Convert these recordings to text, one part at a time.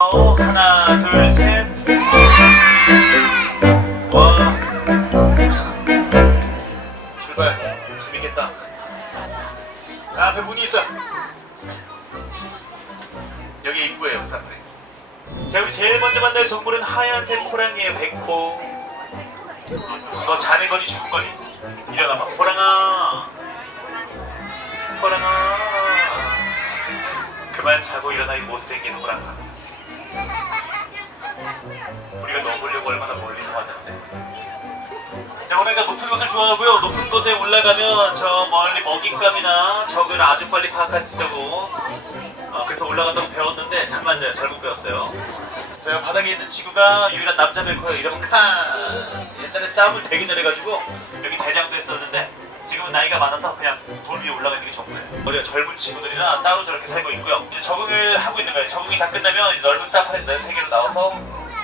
어, 하나, 둘, 셋. 와. 출발. 재밌겠다. 자, 앞에 문이 있어. 여기 입구에요, 사람들이. 자, 우리 제일 먼저 만날 동물은 하얀색 호랑이의 백호. 너 자는 거니 죽은 거니? 일어나봐. 호랑아. 호랑아. 그만 자고 일어나 이 못생긴 호랑아. 우리가 너 보려고 얼마나 멀리서 왔는데. 자, 호랑이가 높은 곳을 좋아하고요. 높은 곳에 올라가면 저 멀리 먹잇감이나 적을 아주 빨리 파악할 수 있다고. 어, 그래서 올라간다고 배웠는데 잠만 자요. 잘못 배웠어요. 저 바닥에 있는 친구가 유일한 남자 뱅커예요. 이름은 칸. 옛날에 싸움을 되게 잘해가지고 여기 대장도 했었는데 나이가 많아서 그냥 돌 위에 올라가 있는 게 전부예요. 우리가 젊은 친구들이라 따로 저렇게 살고 있고요. 이제 적응을 하고 있는 거예요. 적응이 다 끝나면 이제 넓은 사파리 세계로 나와서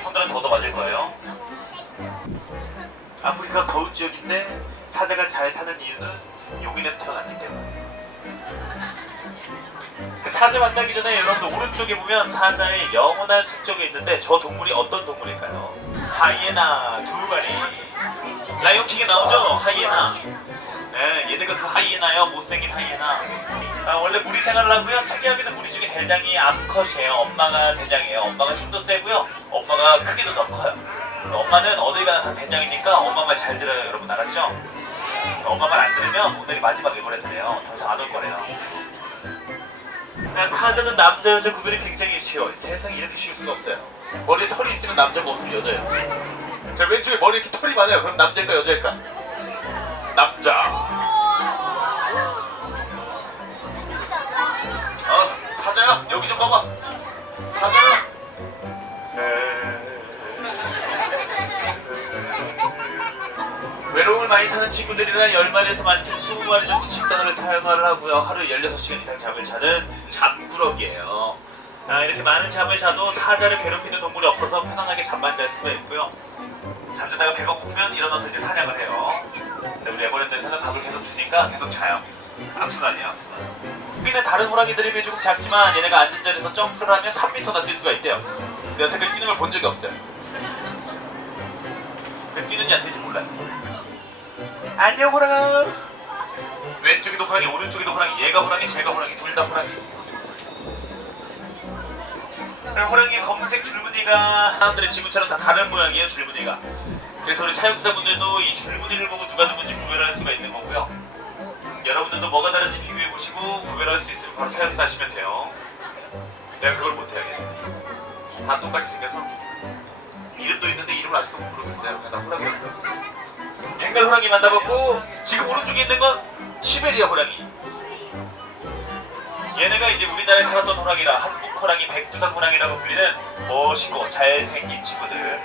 형들한테 얻어맞을 거예요. 아프리카 더운 지역인데 사자가 잘 사는 이유는 용인에서 태어났기 때문에. 그 사자 만나기 전에 여러분들 오른쪽에 보면 사자의 영원한 숙적이 있는데 저 동물이 어떤 동물일까요? 하이에나 두 마리. 라이온킹에 나오죠? 하이에나. 네, 얘네가 그 하이에나요. 못생긴 하이에나. 아, 원래 무리 생활을 하고요. 특이하게도 무리 중에 대장이 암컷이에요. 엄마가 대장이에요. 엄마가 힘도 세고요. 엄마가 크기도 더 커요. 엄마는 어딜 가나 다 대장이니까 엄마 말 잘 들어요. 여러분 알았죠? 엄마 말 안 들으면 오늘이 마지막 에버랜드래요. 더 이상 안 올 거래요. 자, 사자는 남자 여자 구별이 굉장히 쉬워요. 세상에 이렇게 쉬울 수가 없어요. 머리에 털이 있으면 남자가 없으면 여자예요. 자, 왼쪽에 머리 이렇게 털이 많아요. 그럼 남자일까 여자일까? 남자. 어, 사자야, 여기 좀 봐봐. 사자야. 외로움을 많이 타는 친구들이란 10마리에서 많게는 20마리 정도 집단을 사용을 하고요. 하루에 16시간 이상 잠을 자는 잠꾸러기예요. 자, 이렇게 많은 잠을 자도 사자를 괴롭히는 동물이 없어서 편안하게 잠만 잘 수가 있고요. 잠자다가 배가 고프면 일어나서 이제 사냥을 해요. 주니까 계속 자요. 악순환이에요, 악순환. 우리는 다른 호랑이들에 비해 조금 작지만 얘네가 앉은 자리에서 점프를 하면 3m나 뛸 수가 있대요. 근데 여태까지 뛰는 걸 본 적이 없어요. 왜 뛰는지 안 뛰는지 몰라요. 안녕 호랑아. 왼쪽에도 호랑이, 오른쪽에도 호랑이, 얘가 호랑이, 쟤가 호랑이, 둘 다 호랑이. 호랑이 검은색 줄무늬가 사람들의 지문처럼 다 다른 모양이에요 줄무늬가. 그래서 우리 사육사분들도 이 줄무늬를 보고 누가 누군지 구별할 수가 있는 거고요. 여러분들도 뭐가 다른지 비교해 보시고 구별할 수 있으면 바로 사육사 하시면 돼요. 내가 그걸. 얘는. 다 똑같이 생겨서 이름도 있는데 이름을 아직도 못 부르고 있어요. 그냥 나 호랑이라고 부르고 있어요. 벵갈 호랑이 만나봤고 지금 오른쪽에 있는 건 시베리아 호랑이. 얘네가 이제 우리나라에 살았던 호랑이라 한국 호랑이, 백두산 호랑이라고 불리는 멋있고 잘생긴 친구들.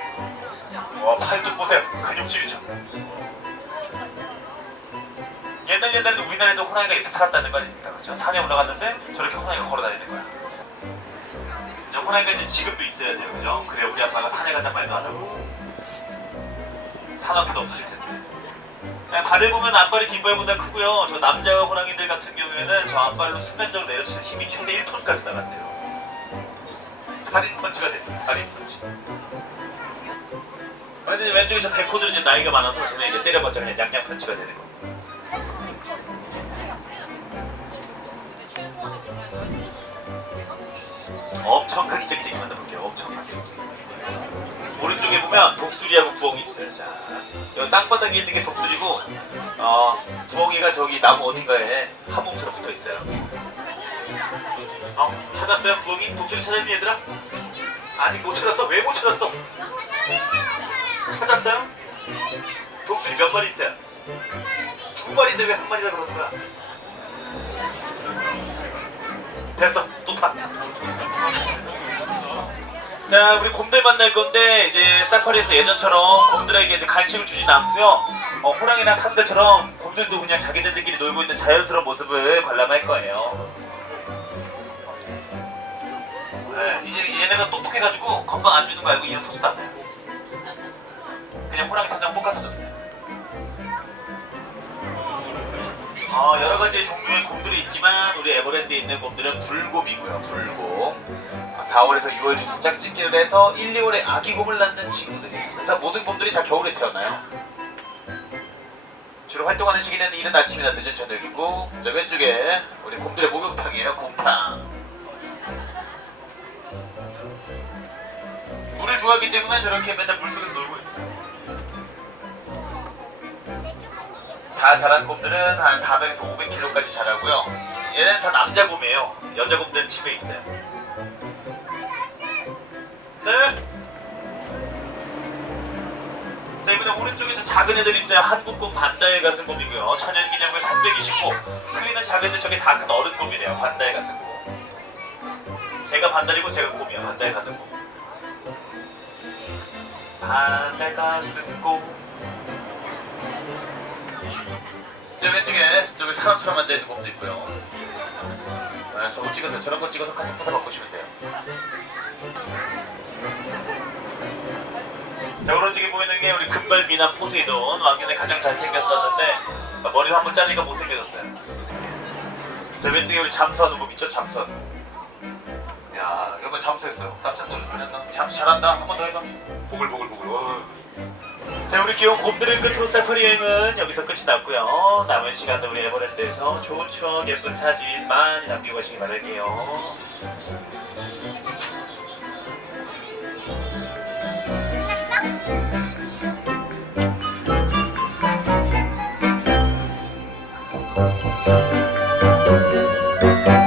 와 팔도 보세요. 근육질이죠. 옛날 옛날에도 우리나라에도 호랑이가 이렇게 살았다는 거 아닙니까? 그렇죠? 산에 올라갔는데 저렇게 호랑이가 걸어다니는 거야. 이제 호랑이가 이제 지금도 있어야 돼요, 그죠? 그래 우리 아빠가 산에 가자 말도 안 하고 산업도 없어질 텐데. 발을 보면 앞발이 뒷발보다 크고요. 저 남자 호랑이들 같은 경우에는 저 앞발로 순간적으로 내려치는 힘이 최대 1톤까지 나간대요. 살인 펀치가 됩니다. 살인 펀치. 근데 왼쪽에 저 백호들은 이제 나이가 많아서 쟤네 이제 때려봤자 그냥 양양 펀치가 되는 거. 엄청 큰 쟁쟁이 만나볼게요. 엄청 큰 쟁쟁이. 오른쪽에 보면 독수리하고 부엉이 있어요. 자, 여기 땅바닥에 있는 게 독수리고, 어, 부엉이가 저기 나무 어딘가에 한 몸처럼 붙어 있어요. 어, 찾았어요? 부엉이? 독수리 찾았니 얘들아? 아직 못 찾았어? 왜 못 찾았어? 찾았어요? 독수리 몇 마리 있어요? 두 마리인데 왜 한 마리라 그러는 거야? 됐어, 또 타. 자, 우리 곰들 만날 건데 이제 사파리에서 예전처럼 곰들에게 이제 간식을 주진 않고요. 어, 호랑이나 사슴들처럼 곰들도 그냥 자기들끼리 놀고 있는 자연스러운 모습을 관람할 거예요. 네, 이제 얘네가 똑똑해가지고 건강 안 주는 거 알고 일어서지도 않아요. 그냥 호랑이 사장 똑같아졌어요. 어, 여러 가지 종류의 있지만 우리 에버랜드에 있는 곰들은 불곰이고요. 불곰. 4월에서 6월 중 순짝짓기를 해서 1, 2월에 아기 곰을 낳는 친구들이 그래서 모든 곰들이 다 겨울에 태어나요. 주로 활동하는 시기는 이른 아침이나 늦은 저녁이고 저 왼쪽에 우리 곰들의 목욕탕이에요 곰탕 물을 좋아하기 때문에 저렇게 맨날 물속에서 놀고 있어요 다 자란 곰들은 한 400에서 500kg까지 자라고요. 얘네는 다 남자 곰이에요. 여자 곰들은 집에 있어요. 네? 자 이번에 오른쪽에 저 작은 애들 있어요. 한국곰 반다의 가슴곰이고요. 천연기념물 329 크기는 작은데 저게 다 큰 어른곰이래요. 반다의 가슴곰. 제가 반달이고 제가 곰이에요. 반다의 가슴곰. 반다의 가슴곰 저 왼쪽에 저기 사람처럼 앉아있는 곰도 있고요. 아, 저거 찍어서 저런 거 찍어서 카톡 파서 바꾸시면 돼요. 자 오른쪽에 보이는 게 우리 금발 미남 포세이돈. 왕년에 가장 잘생겼었는데 아, 머리를 한번 자르니까 못생겨졌어요. 자 왼쪽에 우리 잠수하는 거 있죠 거. 야 이번 잠수했어요. 깜짝 놀랐나 잠수 잘한다. 한 번 더 해봐. 보글보글보글. 와. 자 우리 귀여운 곰들을 끝으로 사파리 여행은 여기서 끝이 났고요. 남은 시간도 우리 에버랜드에서 좋은 추억 예쁜 사진 많이 남기고 가시기 바랄게요. Thank